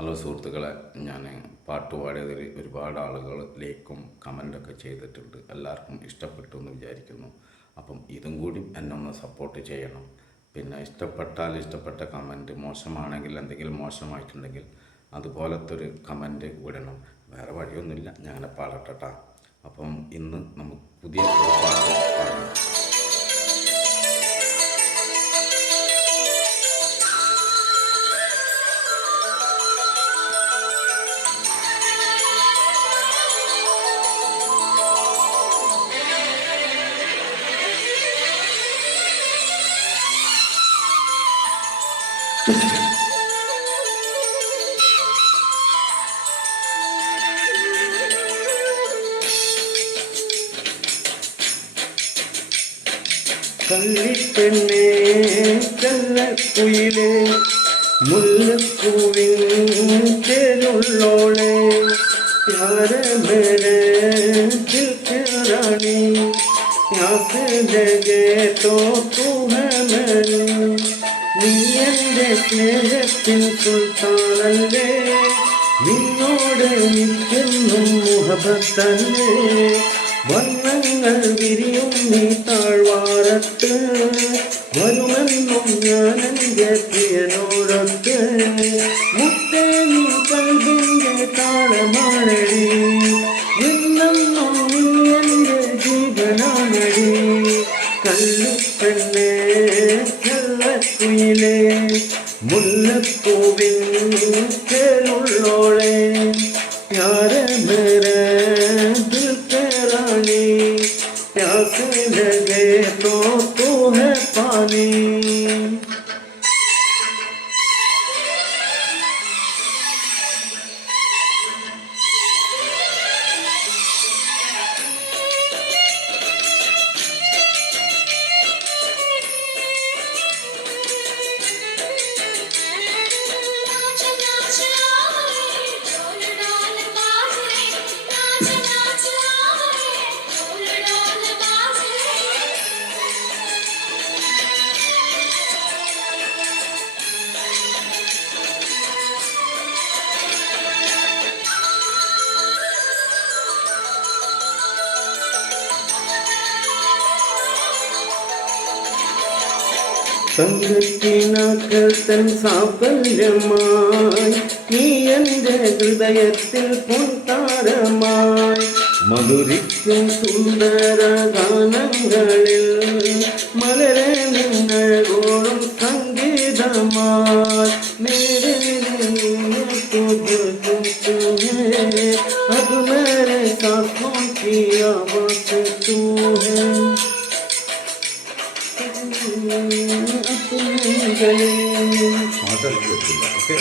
Hello സുഹൃത്തുക്കളെ, ഞാൻ പാട്ട് പാടിയതിൽ ഒരുപാട് ആളുകൾ ലൈക്കും കമൻറ്റൊക്കെ ചെയ്തിട്ടുണ്ട്. എല്ലാവർക്കും ഇഷ്ടപ്പെട്ടു എന്ന് വിചാരിക്കുന്നു. അപ്പം ഇതും കൂടി എന്നെ ഒന്ന് സപ്പോർട്ട് ചെയ്യണം. പിന്നെ ഇഷ്ടപ്പെട്ട കമൻറ്റ്, മോശമാണെങ്കിൽ എന്തെങ്കിലും മോശമായിട്ടുണ്ടെങ്കിൽ അതുപോലത്തെ ഒരു കമൻറ്റ് വിടണം. വേറെ വഴിയൊന്നുമില്ല, ഞാൻ അങ്ങനെ പാടട്ടെട്ടാ. അപ്പം ഇന്ന് നമുക്ക് പുതിയ ഒരു പാട്ട് പാടാം. കള്ളിപ്പെണ്ണേ കള്ളക്കുയിലേ മുല്ലപ്പൂവിൻ തേനുള്ളോളെ പ്യാരെ മേരെ ദിൽ കെ റാണി യാസെ ലഗേ തോ തു ഹൈ മേരെ നീ എൻ്റെ സ്നേഹത്തിൻ സുൽത്താനല്ലേ, നിന്നോട് നിൽക്കുന്നു മുഹബത്തല്ലേ. വർണ്ണങ്ങൾ വിരിയും നീ താഴ്വാരത്ത്, വരുമെന്നും ഞാൻ എൻ്റെ പ്രിയനോടൊത്ത്. മുത്തേ നീ കൽവിൻ്റെ താളമാണടി, എന്നെന്നും നീ എൻ്റെ ജീവനാണടി. കള്ളിപ്പെണ്ണേ കള്ളക്കുയിലേ മുല്ലപ്പൂവിൻ തേനുള്ളോളെ പ്യാരെ മേരെ ദിൽ കെ റാണി പ്യാസെ ലഗേ തോ തു ഹൈ പാനി. തങ്കത്തിനാക്കൾ തൻ സാഫല്യമായി നീ എൻ്റെ ഹൃദയത്തിൽ പൊൻതാരമായി മധുരിക്കും സുന്ദര ഗാനങ്ങളിൽ മലരെ നിന്നഴകോടും സംഗീതമായി മേരെ अब मेरे सांसों की आवाज़ तू है. മാറ്റം ഓക്കെ.